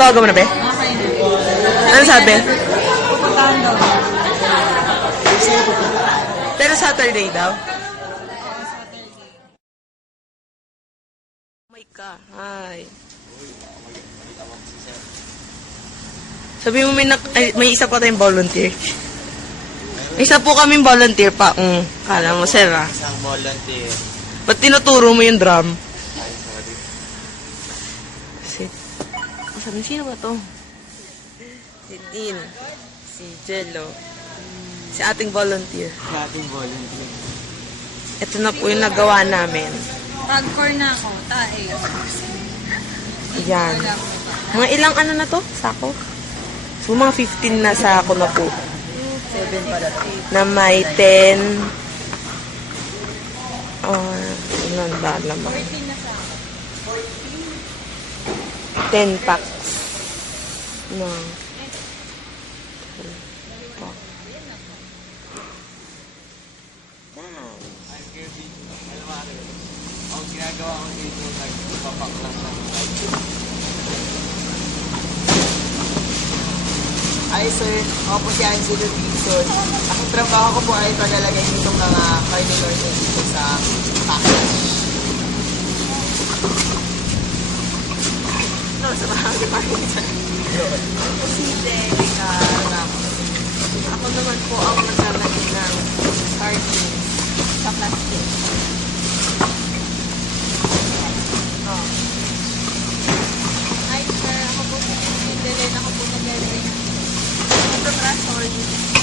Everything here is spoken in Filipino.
Tatawagan mo na, be? Okay na. Ano sabi? Pupuntahan daw. Pero Saturday daw. May ka. Hi. Sabi mo may isa pa tayong volunteer. May isa po kaming volunteer pa. Kala mo, sir, ah. Isang volunteer. Ba't tinuturo mo yung drum? Ay, sorry. Sit. Sabi, sino ba to? Si Dean. Si Jello. Si ating volunteer. Sa ating volunteer. Ito na po yung nagawa namin. Pag-core na ako, tae. Ayan. Mga ilang ano na to? Sako? So, mga 15 na sako na po. 7 pala. Na may 10. Ano ba naman? 10 packs. No. 10 packs. I'm Kirby. Almari. Ang ginagawa ko dito, nagpapak lang ng Hi sir, ako po si Angelo Dixon. Ang trabaho ko po ay paglalagay nitong mga carnivore dito sa package. No, sa mga package. Ako si Jerica Ramos. Ako naman po ang naglalagay ng sardines sa plastic. Oh. Hi sir, ako po si Cinderella. Ako po nag-ere. Ito, sorry.